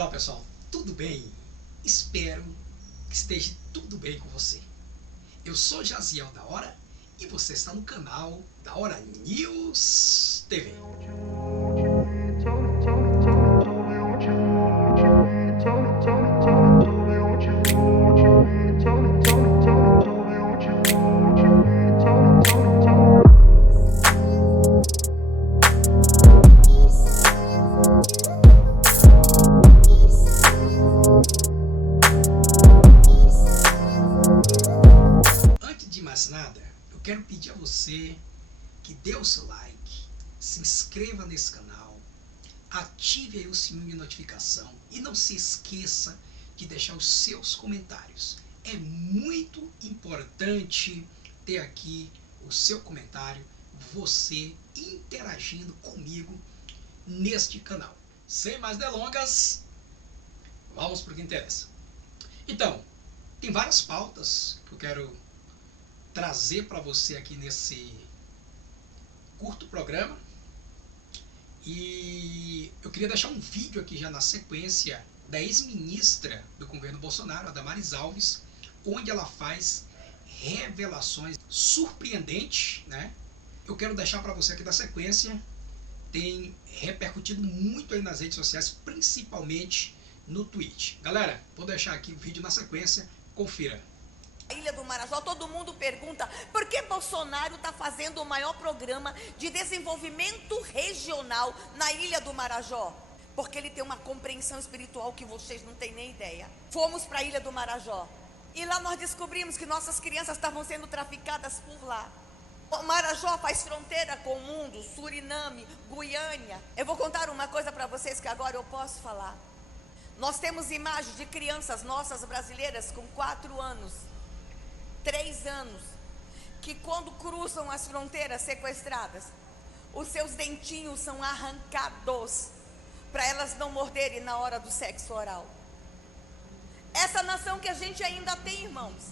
Olá pessoal, tudo bem? Espero que esteja tudo bem com você. Eu sou Jaziel da Hora e você está no canal da Hora News TV. Antes de mais nada, eu quero pedir a você que dê o seu like, se inscreva nesse canal, ative aí o sininho de notificação e não se esqueça de deixar os seus comentários. É muito importante ter aqui o seu comentário, você interagindo comigo neste canal. Sem mais delongas, vamos para o que interessa. Então, tem várias pautas que eu quero trazer para você aqui nesse curto programa. E eu queria deixar um vídeo aqui já na sequência da ex-ministra do governo Bolsonaro, a Damares Alves, onde ela faz revelações surpreendentes, né? Eu quero deixar para você aqui da sequência, tem repercutido muito aí nas redes sociais, principalmente no Twitch. Galera, vou deixar aqui o vídeo na sequência, confira. A Ilha do Marajó, todo mundo pergunta por que Bolsonaro está fazendo o maior programa de desenvolvimento regional na Ilha do Marajó. Porque ele tem uma compreensão espiritual que vocês não têm nem ideia. Fomos para a Ilha do Marajó e lá nós descobrimos que nossas crianças estavam sendo traficadas por lá. O Marajó faz fronteira com o mundo, Suriname, Guiânia. Eu vou contar uma coisa para vocês que agora eu posso falar. Nós temos imagens de crianças nossas brasileiras com 4 anos, 3 anos, que quando cruzam as fronteiras sequestradas, os seus dentinhos são arrancados para elas não morderem na hora do sexo oral. Essa nação que a gente ainda tem, irmãos.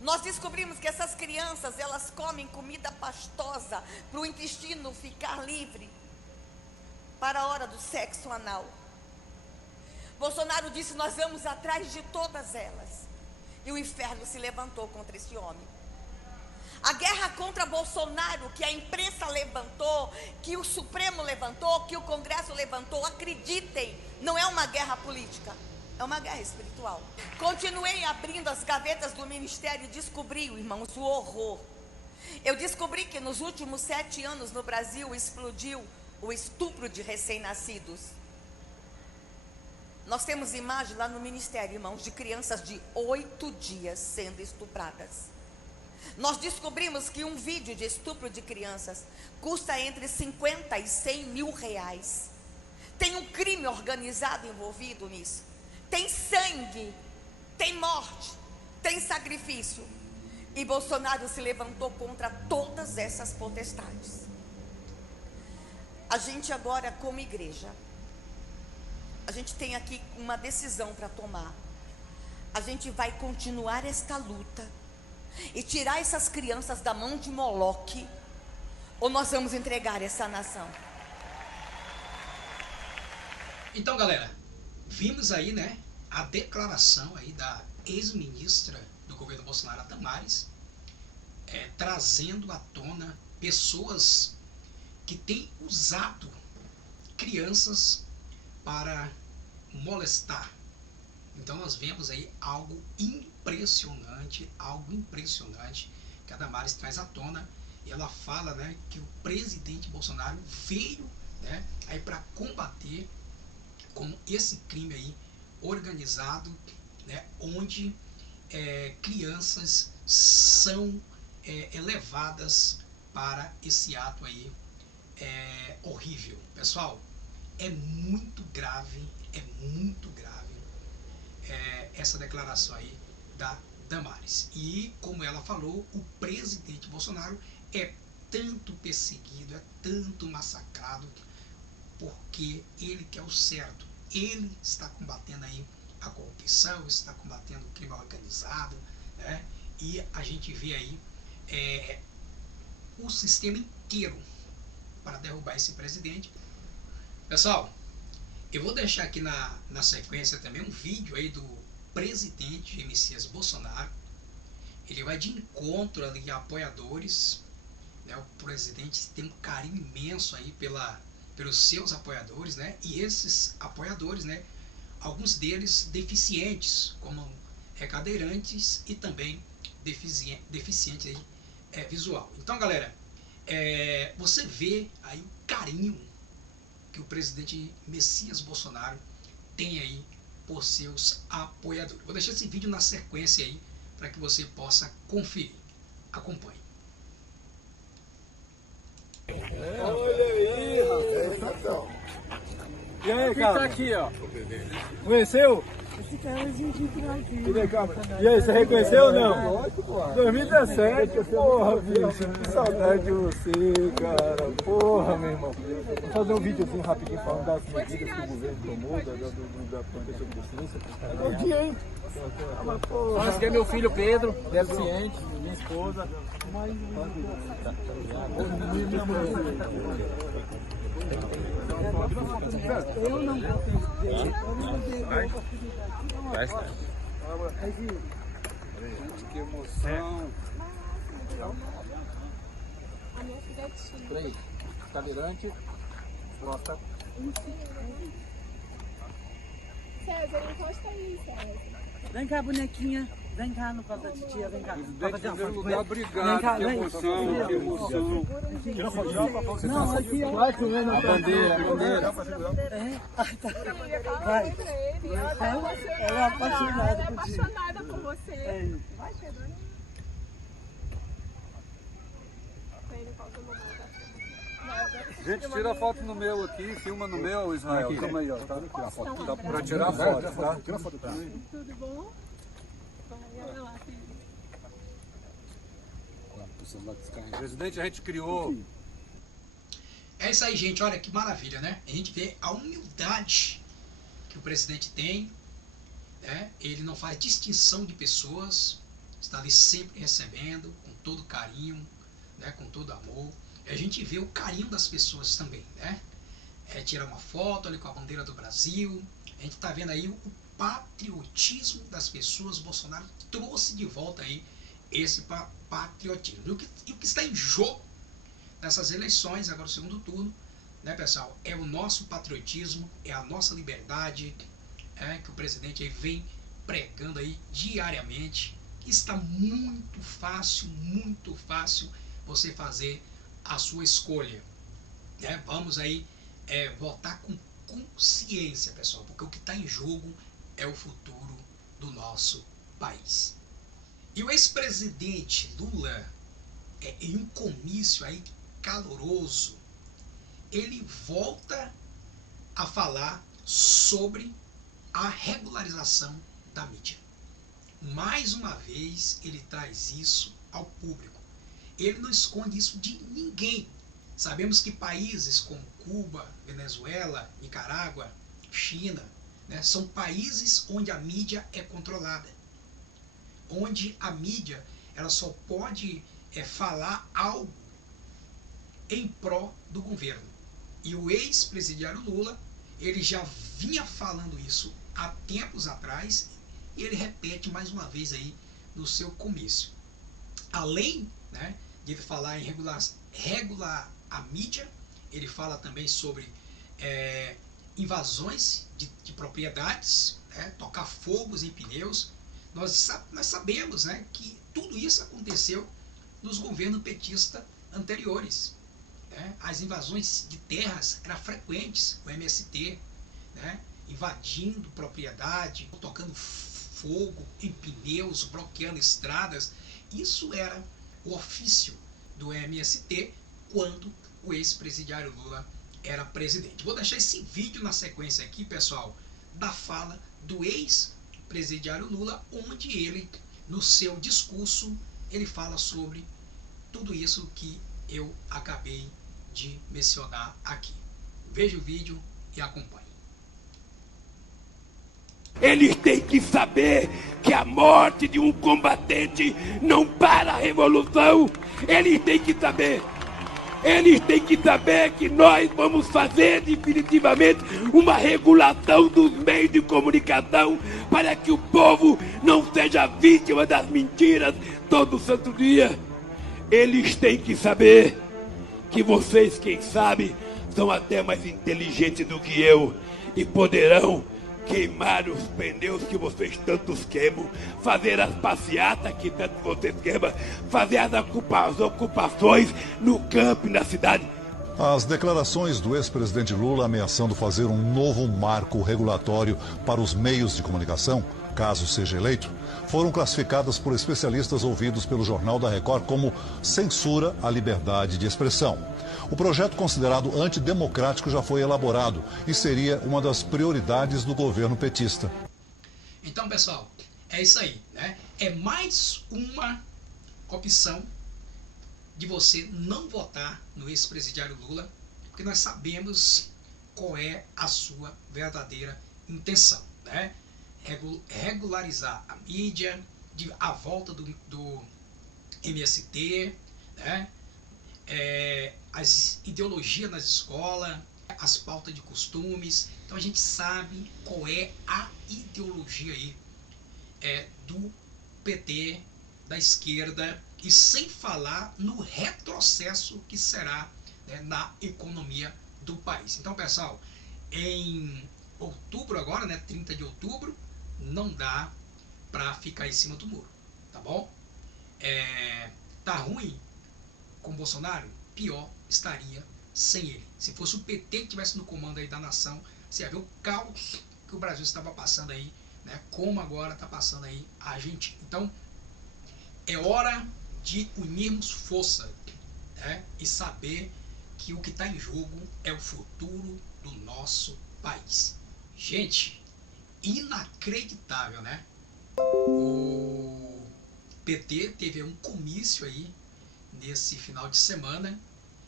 Nós descobrimos que essas crianças, elas comem comida pastosa para o intestino ficar livre para a hora do sexo anal. Bolsonaro disse: nós vamos atrás de todas elas. E o inferno se levantou contra esse homem. A guerra contra Bolsonaro, que a imprensa levantou, que o Supremo levantou, que o Congresso levantou, acreditem, não é uma guerra política, é uma guerra espiritual. Continuei abrindo as gavetas do ministério e descobri, irmãos, o horror. Eu descobri que nos últimos 7 anos no Brasil explodiu o estupro de recém-nascidos. Nós temos imagem lá no ministério, irmãos, de crianças de 8 dias sendo estupradas. Nós descobrimos que um vídeo de estupro de crianças custa entre 50 e 100 mil reais. Tem um crime organizado envolvido nisso. Tem sangue, tem morte, tem sacrifício. E Bolsonaro se levantou contra todas essas potestades. A gente agora, como igreja, a gente tem aqui uma decisão para tomar. A gente vai continuar esta luta e tirar essas crianças da mão de Moloque, ou nós vamos entregar essa nação? Então, galera, vimos aí, né, a declaração aí da ex-ministra do governo Bolsonaro, a Damares, trazendo à tona pessoas que têm usado crianças para molestar. Então nós vemos aí algo impressionante que a Damares traz à tona. E ela fala, né, que o presidente Bolsonaro veio, né, aí para combater com esse crime aí organizado, né, onde crianças são levadas para esse ato aí horrível. Pessoal, é muito grave essa declaração aí da Damares. E como ela falou, o presidente Bolsonaro é tanto perseguido, é tanto massacrado, porque ele quer o certo. Ele está combatendo aí a corrupção, está combatendo o crime organizado, né? E a gente vê aí o sistema inteiro para derrubar esse presidente. Pessoal, Eu vou deixar aqui na sequência também um vídeo aí do presidente Messias Bolsonaro. Ele vai de encontro ali a apoiadores, né? O presidente tem um carinho imenso aí pelos seus apoiadores, né? E esses apoiadores, né? Alguns deles deficientes, como cadeirantes e também deficiente aí, visual. Então, galera, você vê aí o carinho que o presidente Messias Bolsonaro tem aí por seus apoiadores. Vou deixar esse vídeo na sequência aí para que você possa conferir. Acompanhe. Olha aí, rapaz. E aí, cara? Tá aqui, ó. Conheceu? Esse cara é E aí, você reconheceu ou não? 2017, porra, bicho, que saudade de você, cara. Porra, meu irmão. Vou fazer um videozinho rapidinho falando das medidas que o governo tomou, da proteção de deficiência. É bom dia, hein? Mas que é meu filho Pedro, deficiente, minha esposa. Eu não que emoção. Peraí, cadeirante, gosta. César, encosta aí, César. Vem cá, bonequinha. Vem cá no colo da titia, vem cá. Presidente, em primeiro lugar, obrigado. Que emoção, que emoção. Não, aqui, ó. Vai comer na bandeira, bandeira. Vai. Ela é apaixonada por ti. Apaixonada por você. Vai, Pedro. Gente, tira a foto no meu aqui, filma no meu, Israel. Calma aí, ó. Tá? Pra tirar a foto, tá? Tira a foto também. Tudo bom? Vai lá, filho. Presidente, a gente criou. É isso aí, gente. Olha que maravilha, né? A gente vê a humildade que o presidente tem, né? Ele não faz distinção de pessoas, está ali sempre recebendo, com todo carinho, né? Com todo amor. A gente vê o carinho das pessoas também, né? Tirar uma foto ali com a bandeira do Brasil. A gente está vendo aí o patriotismo das pessoas. Bolsonaro trouxe de volta aí esse patriotismo. E o que está em jogo nessas eleições, agora o segundo turno, né, pessoal? É o nosso patriotismo, é a nossa liberdade, que o presidente aí vem pregando aí diariamente. Está muito fácil você fazer a sua escolha, né? Vamos aí votar com consciência, pessoal, porque o que está em jogo é o futuro do nosso país. E o ex-presidente Lula, em um comício aí caloroso, ele volta a falar sobre a regularização da mídia. Mais uma vez ele traz isso ao público. Ele não esconde isso de ninguém. Sabemos que países como Cuba, Venezuela, Nicarágua, China, né, são países onde a mídia é controlada. Onde a mídia ela só pode falar algo em pró do governo. E o ex-presidiário Lula, ele já vinha falando isso há tempos atrás e ele repete mais uma vez aí no seu comício. Além, né, de falar em regular a mídia, ele fala também sobre invasões de propriedades, né, tocar fogos em pneus. Nós sabemos, né, que tudo isso aconteceu nos governos petistas anteriores. Né? As invasões de terras eram frequentes, o MST, né, invadindo propriedade, tocando fogo em pneus, bloqueando estradas. Isso era o ofício do MST quando o ex-presidiário Lula era presidente. Vou deixar esse vídeo na sequência aqui, pessoal, da fala do ex-presidiário Lula, onde ele, no seu discurso, ele fala sobre tudo isso que eu acabei de mencionar aqui. Veja o vídeo e acompanhe. Eles têm que saber que a morte de um combatente não para a revolução. Eles têm que saber. Eles têm que saber que nós vamos fazer definitivamente uma regulação dos meios de comunicação para que o povo não seja vítima das mentiras todo santo dia. Eles têm que saber que vocês, quem sabe, são até mais inteligentes do que eu e poderão queimar os pneus que vocês tantos queimam, fazer as passeatas que tanto vocês queimam, fazer as ocupações no campo e na cidade. As declarações do ex-presidente Lula ameaçando fazer um novo marco regulatório para os meios de comunicação, caso seja eleito, foram classificadas por especialistas ouvidos pelo Jornal da Record como censura à liberdade de expressão. O projeto considerado antidemocrático já foi elaborado e seria uma das prioridades do governo petista. Então, pessoal, é isso aí, né? É mais uma opção de você não votar no ex-presidiário Lula, porque nós sabemos qual é a sua verdadeira intenção, né? Regularizar a mídia, a volta do MST, né? As ideologias nas escolas, as pautas de costumes. Então a gente sabe qual é a ideologia aí do PT, da esquerda, e sem falar no retrocesso que será, né, na economia do país. Então, pessoal, em outubro agora, né, 30 de outubro, não dá para ficar em cima do muro, tá bom? Tá ruim com o Bolsonaro? Pior estaria sem ele. Se fosse o PT que estivesse no comando aí da nação, você ia ver o caos que o Brasil estava passando aí, né? Como agora está passando aí a Argentina. Então, é hora de unirmos força, né? E saber que o que está em jogo é o futuro do nosso país. Gente, inacreditável, né? O PT teve um comício aí nesse final de semana,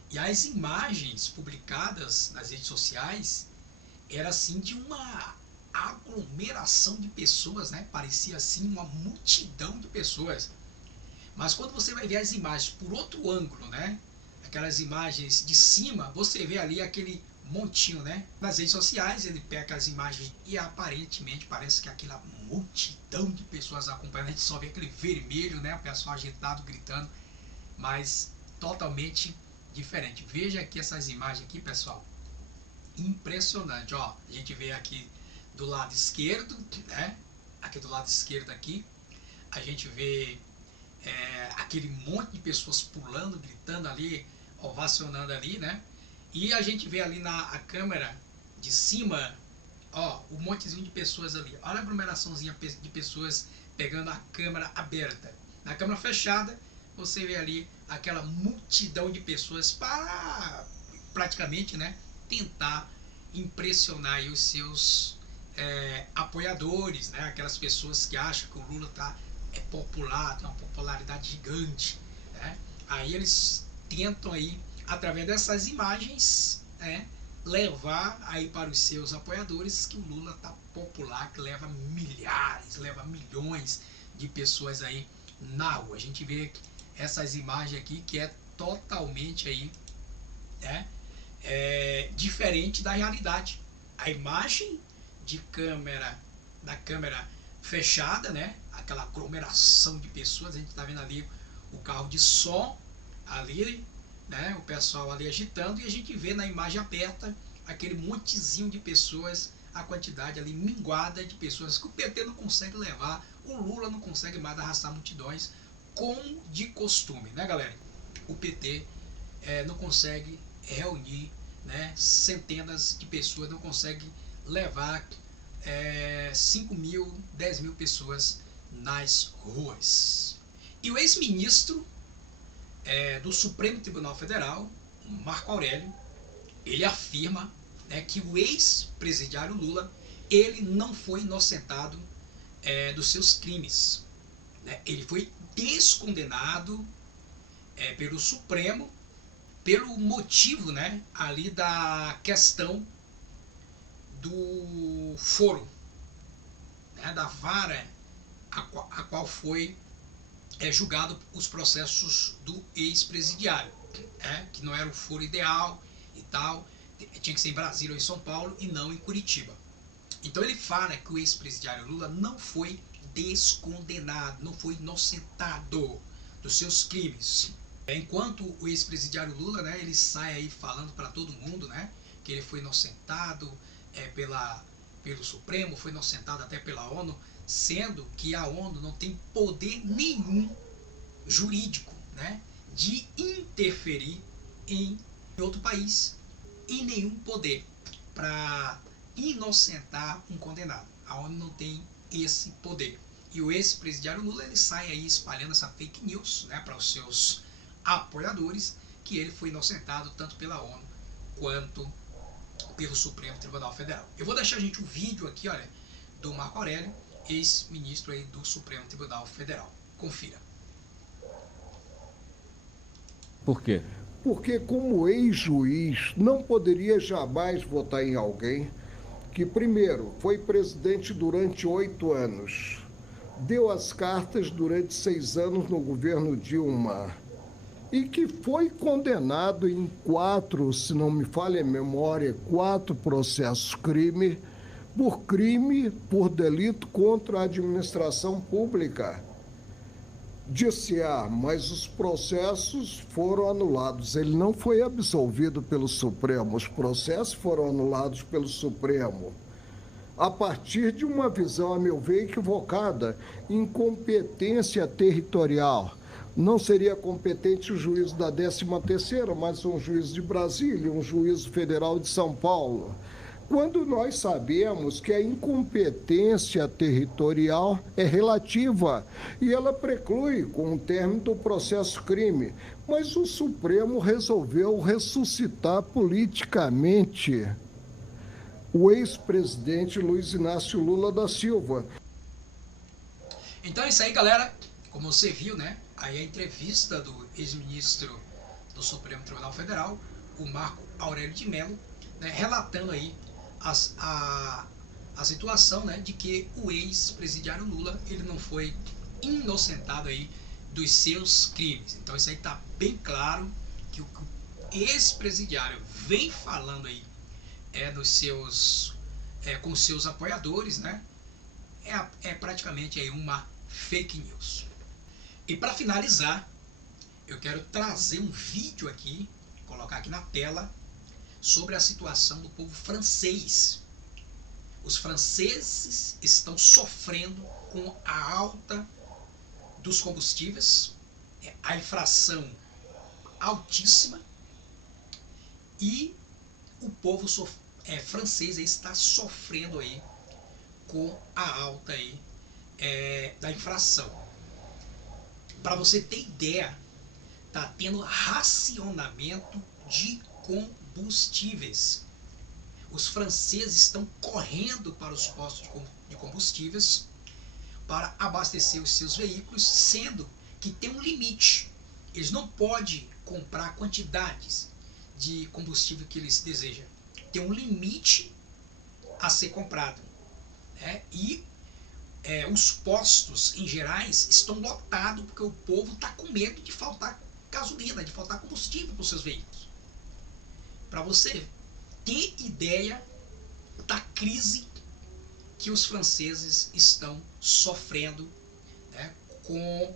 e as imagens publicadas nas redes sociais era assim de uma aglomeração de pessoas, né? Parecia assim uma multidão de pessoas. Mas quando você vai ver as imagens por outro ângulo, né? Aquelas imagens de cima, você vê ali aquele montinho, né? Nas redes sociais ele pega as imagens e aparentemente parece que aquela multidão de pessoas acompanhando, a gente só vê aquele vermelho, né? O pessoal agitado, gritando, mas totalmente diferente. Veja aqui essas imagens aqui, pessoal. Impressionante, ó. A gente vê aqui do lado esquerdo, né? Aqui do lado esquerdo aqui, a gente vê aquele monte de pessoas pulando, gritando ali, ovacionando ali, né? E a gente vê ali a câmera de cima, ó, um montezinho de pessoas ali. Olha a aglomeraçãozinha de pessoas pegando a câmera aberta. Na câmera fechada, você vê ali aquela multidão de pessoas para praticamente, né, tentar impressionar aí os seus apoiadores, né, aquelas pessoas que acham que o Lula é popular, tem uma popularidade gigante, né? Aí eles tentam aí, através dessas imagens, levar aí para os seus apoiadores que o Lula está popular, que leva milhares, leva milhões de pessoas aí na rua. A gente vê essas imagens aqui que é totalmente aí, diferente da realidade. A imagem de câmera, da câmera fechada, né? Aquela aglomeração de pessoas, a gente está vendo ali o carro de som ali, né? O pessoal ali agitando, e a gente vê na imagem aberta aquele montezinho de pessoas, a quantidade ali minguada de pessoas que o PT não consegue levar, o Lula não consegue mais arrastar multidões, como de costume, né, galera? O PT não consegue reunir, né, centenas de pessoas, não consegue levar 5 mil, 10 mil pessoas nas ruas. E o ex-ministro do Supremo Tribunal Federal, Marco Aurélio, ele afirma, né, que o ex-presidiário Lula, ele não foi inocentado dos seus crimes, né? Ele foi descondenado pelo Supremo pelo motivo, né, ali da questão do foro, né, da vara a qual foi julgado os processos do ex-presidiário. que não era o foro ideal e tal, tinha que ser em Brasília ou em São Paulo e não em Curitiba. Então ele fala que o ex-presidiário Lula não foi descondenado, não foi inocentado dos seus crimes. Enquanto o ex-presidiário Lula, né, ele sai aí falando para todo mundo, né, que ele foi inocentado pelo Supremo, foi inocentado até pela ONU, sendo que a ONU não tem poder nenhum jurídico, né, de interferir em outro país, e nenhum poder para inocentar um condenado. A ONU não tem esse poder. E o ex-presidiário Lula, ele sai aí espalhando essa fake news, né, para os seus apoiadores, que ele foi inocentado tanto pela ONU quanto pelo Supremo Tribunal Federal. Eu vou deixar, gente, um vídeo aqui, olha, do Marco Aurélio, ex-ministro aí do Supremo Tribunal Federal. Confira. Por quê? Porque como ex-juiz não poderia jamais votar em alguém que, primeiro, foi presidente durante 8 anos, deu as cartas durante 6 anos no governo Dilma e que foi condenado em 4, se não me falha a memória, 4 processos crime por delito contra a administração pública. Disse, mas os processos foram anulados. Ele não foi absolvido pelo Supremo, os processos foram anulados pelo Supremo. A partir de uma visão, a meu ver, equivocada, incompetência territorial. Não seria competente o juízo da 13ª, mas um juízo de Brasília, um juízo federal de São Paulo. Quando nós sabemos que a incompetência territorial é relativa e ela preclui com o término do processo crime, mas o Supremo resolveu ressuscitar politicamente o ex-presidente Luiz Inácio Lula da Silva. Então é isso aí, galera. Como você viu, né? Aí a entrevista do ex-ministro do Supremo Tribunal Federal, o Marco Aurélio de Mello, né, relatando aí a situação, né, de que o ex-presidiário Lula, ele não foi inocentado aí dos seus crimes. Então isso aí tá bem claro que o ex-presidiário vem falando aí com seus apoiadores, né, é praticamente aí uma fake news. E para finalizar, eu quero trazer um vídeo aqui, colocar aqui na tela, sobre a situação do povo francês. Os franceses estão sofrendo com a alta dos combustíveis, a inflação altíssima, e o povo francês aí está sofrendo aí com a alta aí, da inflação. Para você ter ideia, está tendo racionamento de combustíveis. Os franceses estão correndo para os postos de combustíveis para abastecer os seus veículos, sendo que tem um limite. Eles não podem comprar quantidades de combustível que eles desejam. Tem um limite a ser comprado, né? E os postos em gerais estão lotados porque o povo está com medo de faltar gasolina, de faltar combustível para os seus veículos. Para você ter ideia da crise que os franceses estão sofrendo, né, com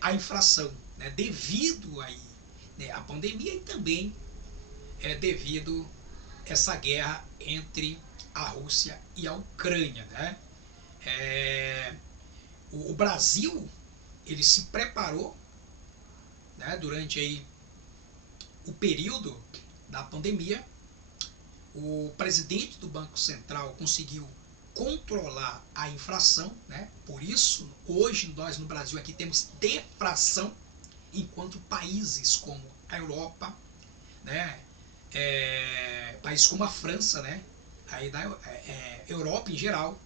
a inflação, né, devido aí, né, à pandemia e também devido a essa guerra entre a Rússia e a Ucrânia, né? O Brasil, ele se preparou, né, durante aí o período da pandemia. O presidente do Banco Central conseguiu controlar a inflação, né? Por isso, hoje nós no Brasil aqui temos deflação, enquanto países como a Europa, né, países como a França, né, aí da Europa em geral,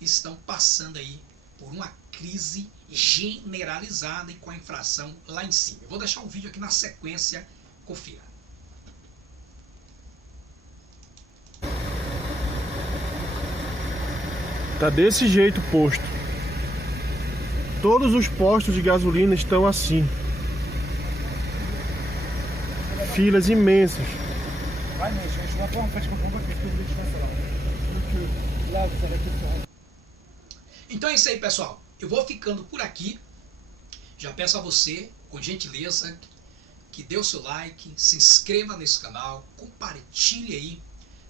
estão passando aí por uma crise generalizada e com a inflação lá em cima. Eu vou deixar um vídeo aqui na sequência, confira. Tá desse jeito o posto. Todos os postos de gasolina estão assim. filas imensas. Então é isso aí, pessoal. Eu vou ficando por aqui. Já peço a você, com gentileza, que dê o seu like, se inscreva nesse canal, compartilhe aí,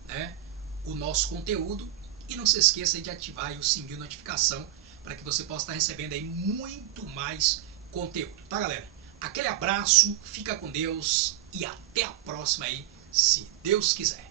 né, o nosso conteúdo e não se esqueça de ativar aí o sininho de notificação para que você possa estar recebendo aí muito mais conteúdo, tá, galera? Aquele abraço, fica com Deus e até a próxima aí, se Deus quiser.